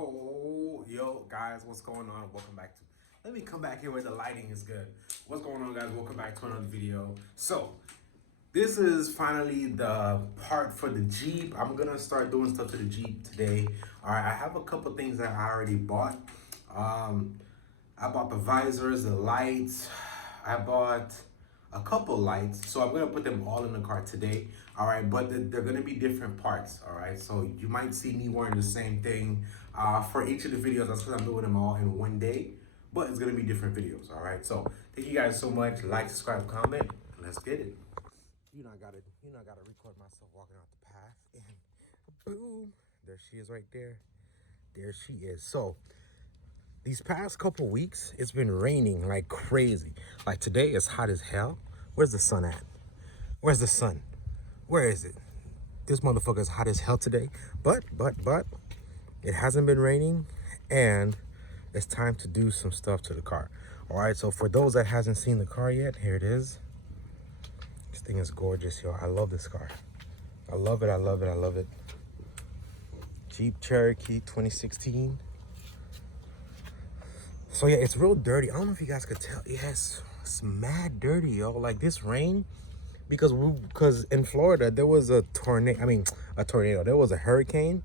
Oh, yo, guys, what's going on? Welcome back to. Let me come back here where the lighting is good. What's going on, guys? Welcome back to another video. So, this is finally the part for the Jeep. I'm gonna start doing stuff to the Jeep today. All right, I have a couple things that I already bought. I bought the visors, the lights. I bought a couple lights, so I'm gonna put them all in the car today. All right, but they're gonna be different parts. All right, so you might see me wearing the same thing for each of the videos. That's because I'm doing them all in one day, but it's gonna be different videos. All right, so thank you guys so much. Like, subscribe, comment. Let's get it. I gotta record myself walking out the path, and boom, there she is right there. There she is. So these past couple weeks, it's been raining like crazy. Like today, it's hot as hell. Where's the sun at? Where's the sun? Where is it? This motherfucker is hot as hell today. But, it hasn't been raining, and it's time to do some stuff to the car. All right, so for those that hasn't seen the car yet, here it is. This thing is gorgeous, yo. I love this car. I love it, I love it, I love it. Jeep Cherokee 2016. So yeah, it's real dirty. I don't know if you guys could tell. Yes, it's mad dirty, yo. Like this rain, because in Florida there was a tornado. There was a hurricane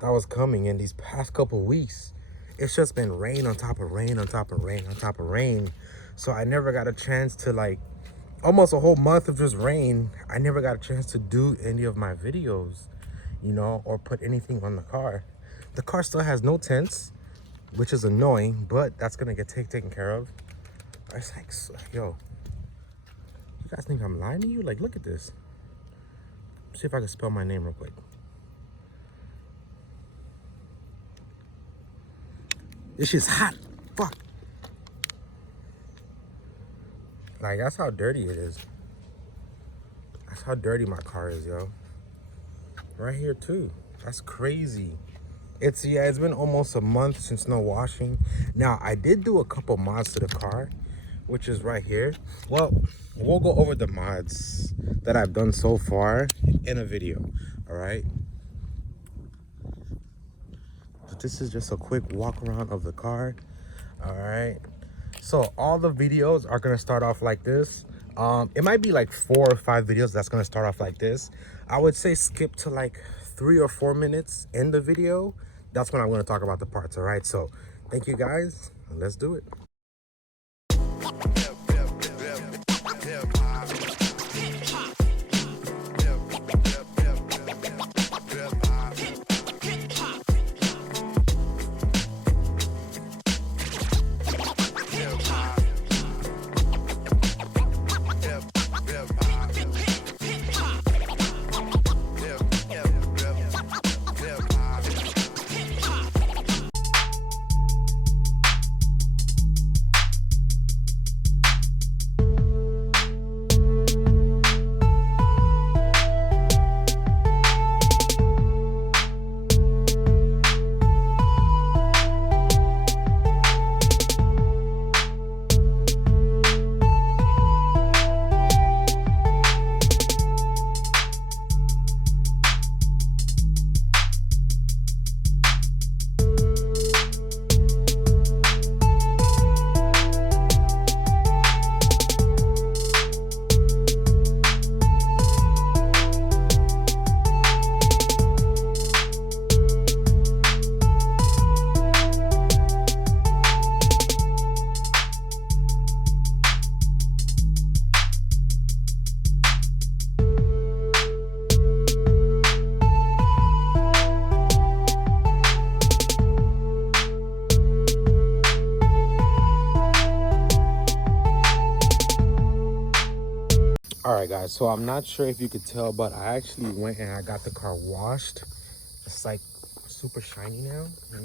that was coming in these past couple weeks. It's just been rain on top of rain on top of rain on top of rain. So I never got a chance to, like, almost a whole month of just rain. I never got a chance to do any of my videos, you know, or put anything on the car. The car still has no tents, which is annoying, but that's gonna get taken care of. It's like, yo, you guys think I'm lying to you? Like, look at this. See if I can spell my name real quick. This shit's hot. Fuck. Like, that's how dirty it is. That's how dirty my car is, yo. Right here too. That's crazy. It's been almost a month since no washing. Now, I did do a couple mods to the car, which is right here. Well, we'll go over the mods that I've done so far in a video, all right? But this is just a quick walk around of the car, all right? So all the videos are gonna start off like this. It might be like 4 or 5 videos that's gonna start off like this. I would say skip to like 3 or 4 minutes in the video. That's when I'm going to talk about the parts. All right, so thank you guys. Let's do it. All right, guys, so I'm not sure if you could tell, but I actually went and I got the car washed. It's like super shiny now, you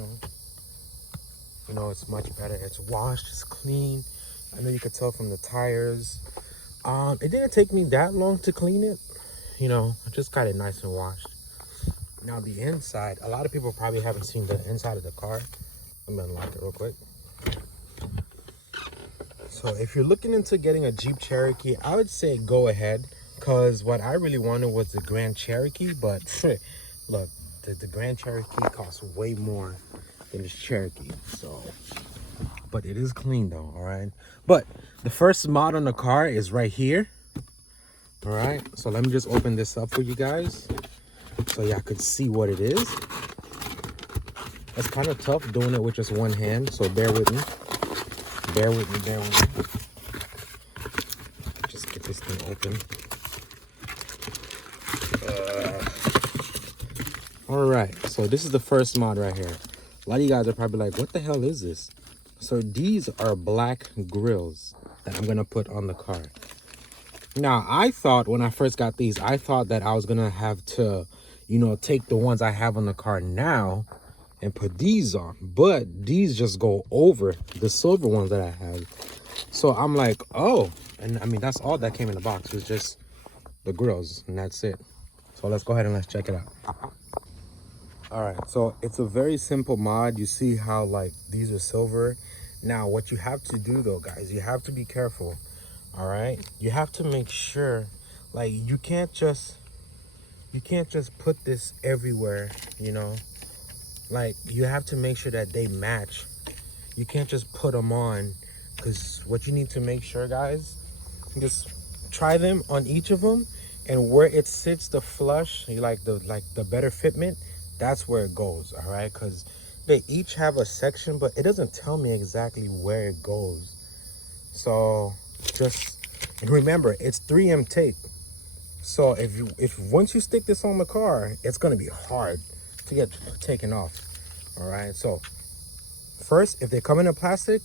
know, it's much better. It's washed, it's clean. I know you could tell from the tires. It didn't take me that long to clean it, you know. I just got it nice and washed. Now the inside, a lot of people probably haven't seen the inside of the car. I'm gonna unlock it real quick. So if you're looking into getting a Jeep Cherokee, I would say go ahead, because what I really wanted was the Grand Cherokee, but look, the Grand Cherokee costs way more than this Cherokee. So, but it is clean though, all right? But the first mod on the car is right here, all right? So let me just open this up for you guys so y'all could see what it is. It's kind of tough doing it with just one hand, so bear with me. Bear with me, bear with me. Just get this thing open. All right, so this is the first mod right here. A lot of you guys are probably like, what the hell is this? So these are black grills that I'm gonna put on the car. Now, I thought when I first got these, I thought that I was gonna have to, you know, take the ones I have on the car now and put these on, but these just go over the silver ones that I have. So I'm like, oh, and I mean, that's all that came in the box was just the grills, and that's it. So let's go ahead and let's check it out. All right, so it's a very simple mod. You see how like these are silver. Now what you have to do though, guys, you have to be careful. All right, you have to make sure, like, you can't just put this everywhere, you know. Like, you have to make sure that they match. You can't just put them on, because what you need to make sure, guys, just try them on each of them, and where it sits the flush, like the better fitment, that's where it goes. All right, because they each have a section, but it doesn't tell me exactly where it goes. So just remember, it's 3M tape. So if once you stick this on the car, it's gonna be hard to get taken off. All right, so first, if they come in a plastic,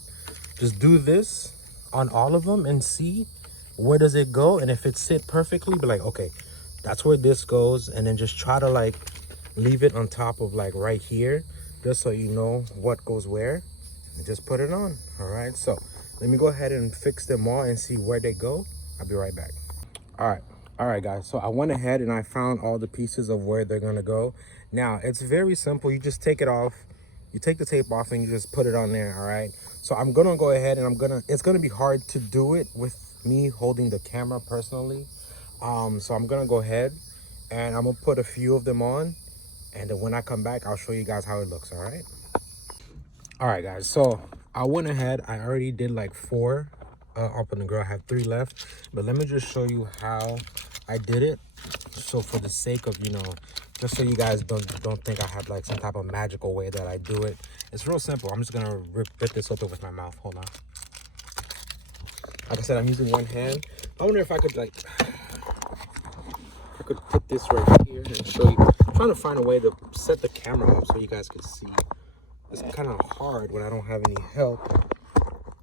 just do this on all of them and see where does it go, and if it sit perfectly, be like, okay, that's where this goes, and then just try to like leave it on top of like right here, just so you know what goes where, and just put it on. All right, so let me go ahead and fix them all and see where they go. I'll be right back. All right guys, so I went ahead and I found all the pieces of where they're gonna go. Now it's very simple. You just take it off, you take the tape off, and you just put it on there. All right, so I'm gonna go ahead and it's gonna be hard to do it with me holding the camera personally. So I'm gonna go ahead and I'm gonna put a few of them on, and then when I come back, I'll show you guys how it looks. All right guys, so I went ahead, I already did like 4 up on the grill. I have 3 left, but let me just show you how I did it. So for the sake of, you know, just so you guys don't think I have like some type of magical way that I do it, it's real simple. I'm just gonna rip this open with my mouth. Hold on. Like I said, I'm using one hand. I wonder if I could like, I could put this right here and show you. I'm trying to find a way to set the camera up so you guys can see. It's kind of hard when I don't have any help.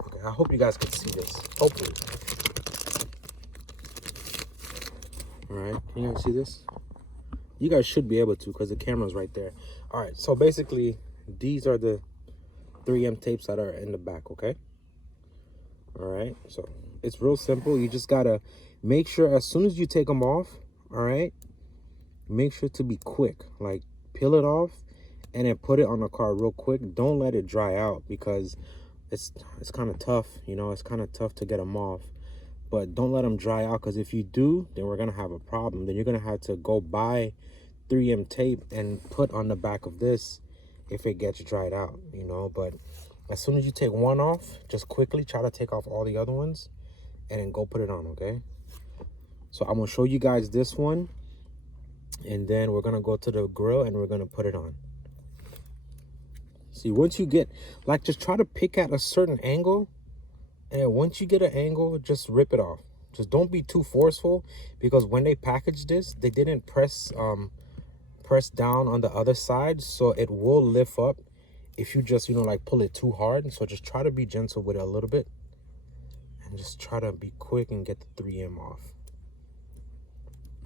Okay, I hope you guys can see this, hopefully. All right, can you guys see this? You guys should be able to, because the camera's right there. All right, so basically, these are the 3M tapes that are in the back, okay? All right, so it's real simple. You just gotta make sure as soon as you take them off, all right, make sure to be quick. Like, peel it off and then put it on the car real quick. Don't let it dry out, because it's kind of tough, you know. It's kind of tough to get them off. But don't let them dry out, because if you do, then we're gonna have a problem. Then you're gonna have to go buy 3M tape and put on the back of this if it gets dried out, you know. But as soon as you take one off, just quickly try to take off all the other ones and then go put it on, okay? So I'm gonna show you guys this one, and then we're gonna go to the grill and we're gonna put it on. See, once you get, like, just try to pick at a certain angle, and once you get an angle, just rip it off. Just don't be too forceful, because when they packaged this, they didn't press down on the other side, so it will lift up if you just, you know, like, pull it too hard. So just try to be gentle with it a little bit, and just try to be quick and get the 3M off.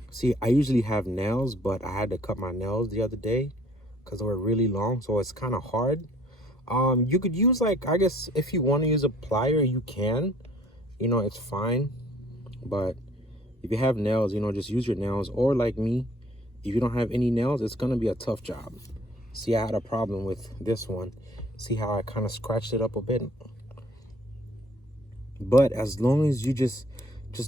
See, I usually have nails, but I had to cut my nails the other day because they were really long, so it's kind of hard. You could use, like, I guess if you want to use a plier, you can, you know, it's fine. But if you have nails, you know, just use your nails. Or like me, if you don't have any nails, it's gonna be a tough job. See, I had a problem with this one. See how I kind of scratched it up a bit? But as long as you just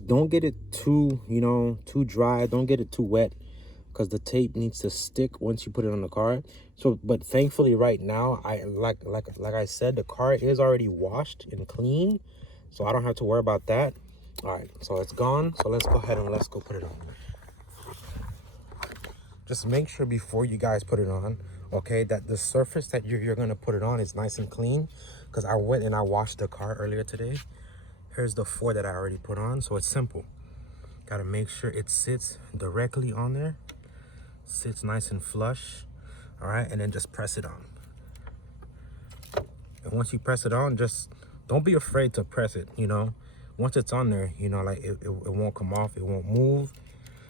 don't get it too, you know, too dry, don't get it too wet. because the tape needs to stick once you put it on the car. So, but thankfully right now, I like I said, the car is already washed and clean, so I don't have to worry about that. All right, so it's gone. So let's go ahead and let's go put it on. Just make sure before you guys put it on, okay, that the surface that you're gonna put it on is nice and clean, because I went and I washed the car earlier today. Here's the 4 that I already put on, so it's simple. Gotta make sure it sits directly on there, sits nice and flush. All right, and then just press it on. And once you press it on, just don't be afraid to press it, you know. Once it's on there, you know, like it won't come off, it won't move.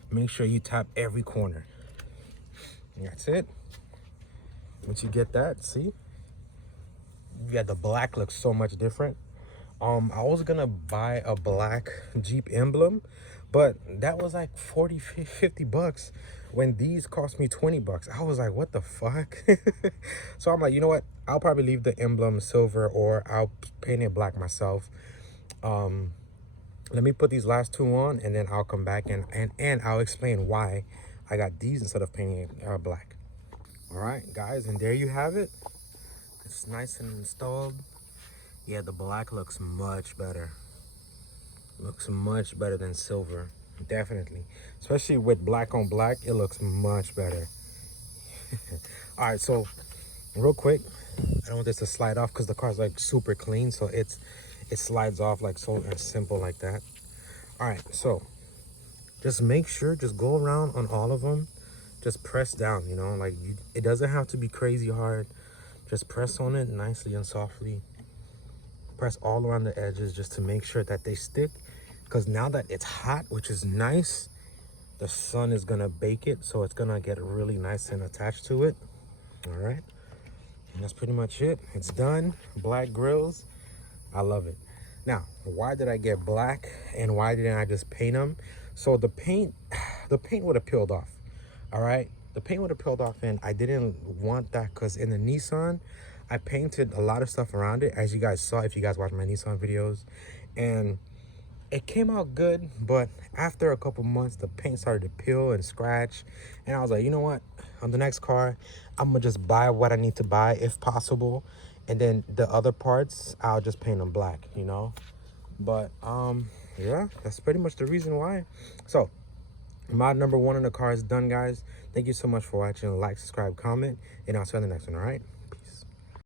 Make sure you tap every corner. And that's it. Once you get that, see? Yeah, the black looks so much different. I was gonna buy a black Jeep emblem, but that was like 40, 50 bucks when these cost me 20 bucks. I was like, what the fuck? So I'm like, you know what? I'll probably leave the emblem silver, or I'll paint it black myself. Let me put these last 2 on, and then I'll come back and I'll explain why I got these instead of painting it black. All right, guys, and there you have it. It's nice and installed. Yeah, the black looks much better. Looks much better than silver, definitely. Especially with black on black, it looks much better. All right, so real quick, I don't want this to slide off because the car's like super clean, so it slides off like so simple like that. All right, so just make sure, just go around on all of them, just press down, you know, like it doesn't have to be crazy hard. Just press on it nicely and softly. Press all around the edges just to make sure that they stick, because now that it's hot, which is nice, the sun is gonna bake it, so it's gonna get really nice and attached to it. All right, and that's pretty much it. It's done. Black grills, I love it. Now, why did I get black and why didn't I just paint them? So the paint would have peeled off. All right, the paint would have peeled off, and I didn't want that because in the Nissan, I painted a lot of stuff around it, as you guys saw if you guys watch my Nissan videos, and it came out good. But after a couple months, the paint started to peel and scratch, and I was like, you know what, on the next car, I'm gonna just buy what I need to buy if possible, and then the other parts I'll just paint them black, you know. But yeah, that's pretty much the reason why. So mod number 1 in the car is done, guys. Thank you so much for watching. Like, subscribe, comment, and I'll see you on the next one. All right.